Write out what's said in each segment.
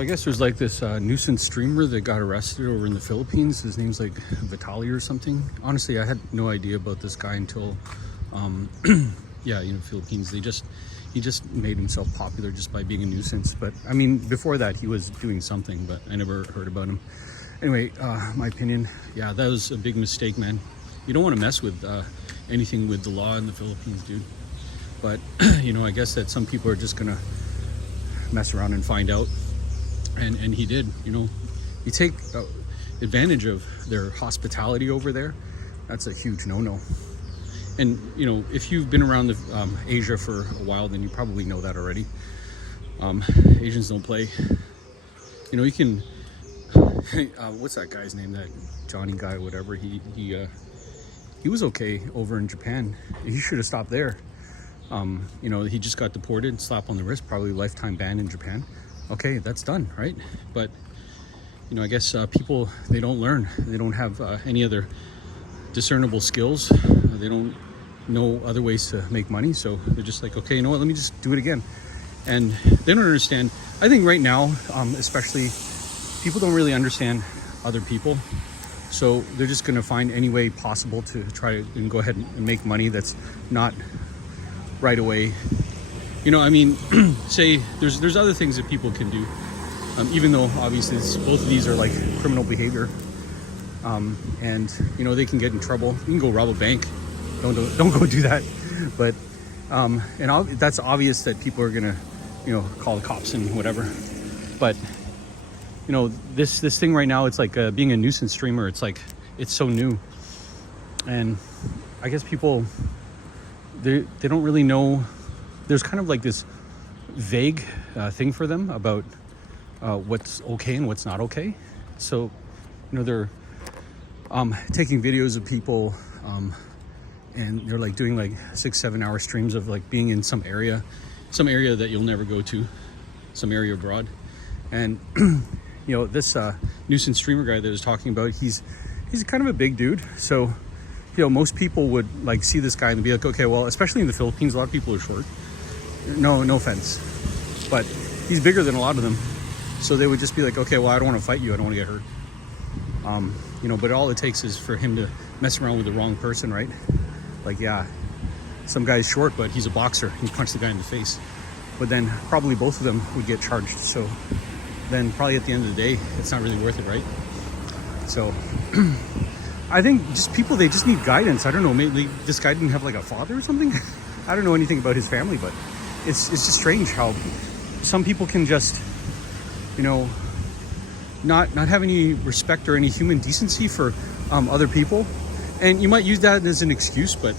So I guess there's like this nuisance streamer that got arrested over in the Philippines. His name's like Vitaly or something. Honestly, I had no idea about this guy until, yeah, Philippines. He just made himself popular just by being a nuisance. But I mean, before that, he was doing something, but I never heard about him. Anyway, my opinion, yeah, that was a big mistake, man. You don't want to mess with anything with the law in the Philippines, dude. But I guess that some people are just gonna mess around and find out. And he did, you take advantage of their hospitality over there. That's a huge no-no. And, if you've been around Asia for a while, then you probably know that already. Asians don't play. You can, what's that guy's name? That Johnny guy, whatever. He was okay over in Japan. He should have stopped there. He just got deported, slap on the wrist, probably lifetime ban in Japan. Okay, that's done, right? But I guess people, they don't learn. They don't have any other discernible skills. They don't know other ways to make money, so they're just like, okay, you know what, let me just do it again. And they don't understand. I think right now, especially, people don't really understand other people, so they're just going to find any way possible to try and go ahead and make money that's not right away. Say there's other things that people can do, even though obviously both of these are like criminal behavior, and they can get in trouble. You can go rob a bank. Don't go do that. But that's obvious that people are gonna call the cops and whatever. But this thing right now, it's like being a nuisance streamer. It's like it's so new, and I guess people they don't really know. There's kind of like this vague thing for them about what's okay and what's not okay. So, they're taking videos of people and they're like doing like 6-7 hour streams of like being in some area that you'll never go to, some area abroad. And, this nuisance streamer guy that I was talking about, he's kind of a big dude. So, most people would like see this guy and be like, okay, well, especially in the Philippines, a lot of people are short. No offense, but he's bigger than a lot of them, so they would just be like, okay, well, I don't want to fight you, I don't want to get hurt. But all it takes is for him to mess around with the wrong person, right? Like, yeah, some guy's short, but he's a boxer, he punched the guy in the face, but then probably both of them would get charged. So then probably at the end of the day, it's not really worth it, right? So I think just people, they just need guidance. I don't know, maybe this guy didn't have like a father or something. I don't know anything about his family, but it's just strange how some people can just, not have any respect or any human decency for other people. And you might use that as an excuse, but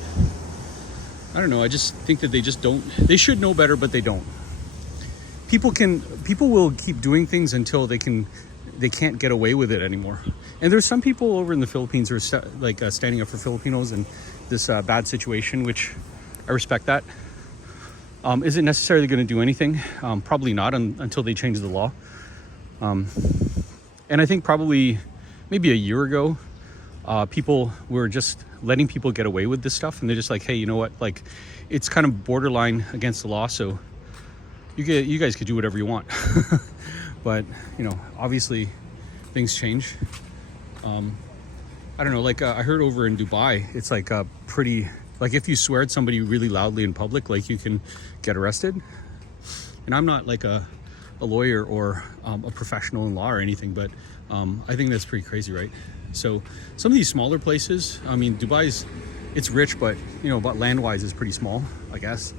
I don't know. I just think that they just don't. They should know better, but they don't. People will keep doing things until they can't get away with it anymore. And there's some people over in the Philippines who are standing up for Filipinos in this bad situation, which I respect that. Is it necessarily going to do anything? Probably not until they change the law. And I think probably maybe a year ago, people were just letting people get away with this stuff. And they're just like, hey, you know what? Like, it's kind of borderline against the law. So you guys could do whatever you want. But, obviously things change. I don't know, like I heard over in Dubai, it's like a pretty... Like if you swear at somebody really loudly in public, like you can get arrested. And I'm not like a lawyer or a professional in law or anything, but I think that's pretty crazy, right? So some of these smaller places, I mean, it's rich, but but land-wise is pretty small, I guess.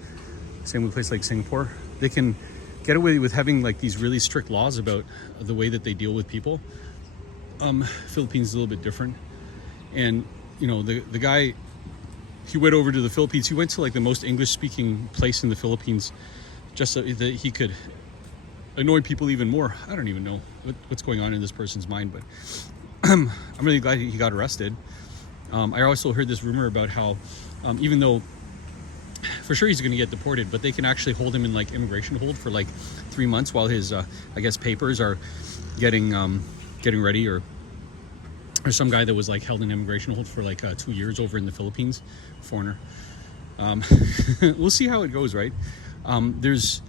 Same with a place like Singapore. They can get away with having like these really strict laws about the way that they deal with people. Philippines is a little bit different. And the guy, he went over to the Philippines. He went to like the most English-speaking place in the Philippines just so that he could annoy people even more. I don't even know what's going on in this person's mind, but I'm really glad he got arrested. I also heard this rumor about how even though for sure he's going to get deported, but they can actually hold him in like immigration hold for like 3 months while his I guess papers are getting ready, or some guy that was like held in immigration hold for like 2 years over in the Philippines, foreigner. We'll see how it goes, right? There's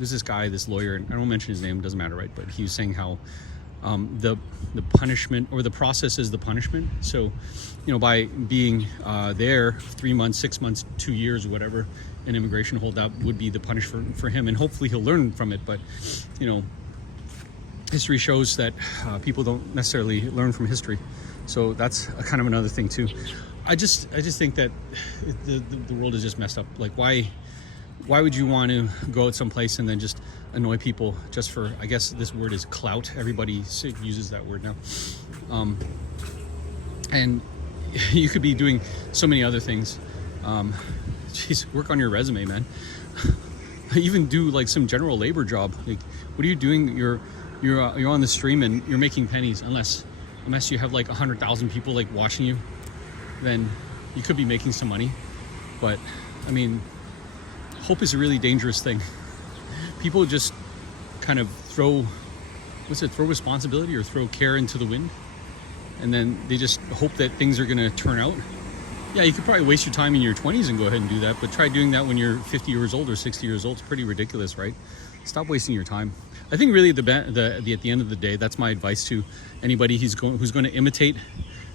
there's this guy, this lawyer, and I don't mention his name, doesn't matter, right? But he was saying how the punishment, or the process is the punishment. So, you know, by being there 3 months, 6 months, 2 years, whatever, an immigration hold, that would be the punishment for him, and hopefully he'll learn from it. But, you know, history shows that people don't necessarily learn from history, so that's a kind of another thing too. I just think that the world is just messed up. Like, why would you want to go out someplace and then just annoy people just for, I guess this word is clout. Everybody uses that word now. And you could be doing so many other things. Geez, work on your resume, man. Even do like some general labor job. Like, what are you doing? You're on the stream and you're making pennies, unless you have like 100,000 people like watching you, then you could be making some money. But I mean, hope is a really dangerous thing. People just kind of throw responsibility or throw care into the wind, and then they just hope that things are going to turn out. Yeah, you could probably waste your time in your 20s and go ahead and do that, but try doing that when you're 50 years old or 60 years old. It's pretty ridiculous, right? Stop wasting your time. I think really at the end of the day, that's my advice to anybody who's going to imitate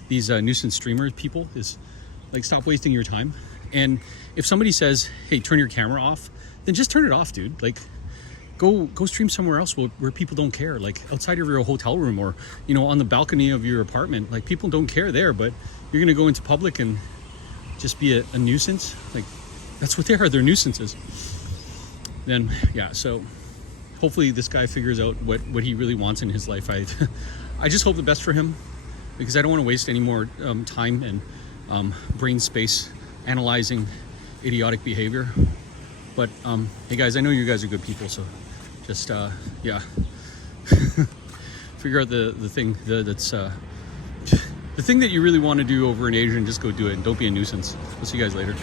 these nuisance streamer people, is like, stop wasting your time. And if somebody says, hey, turn your camera off, then just turn it off, dude. Like, go stream somewhere else where people don't care, like outside of your hotel room, or, you know, on the balcony of your apartment. Like, people don't care there, but you're gonna go into public and just be a nuisance. Like, that's what they are, they're nuisances. Then yeah, so hopefully this guy figures out what he really wants in his life. I just hope the best for him, because I don't want to waste any more time and brain space analyzing idiotic behavior. But hey guys, I know you guys are good people, so just yeah, figure out the thing that's the thing that you really want to do over in Asia, and just go do it, and don't be a nuisance. We'll see you guys later.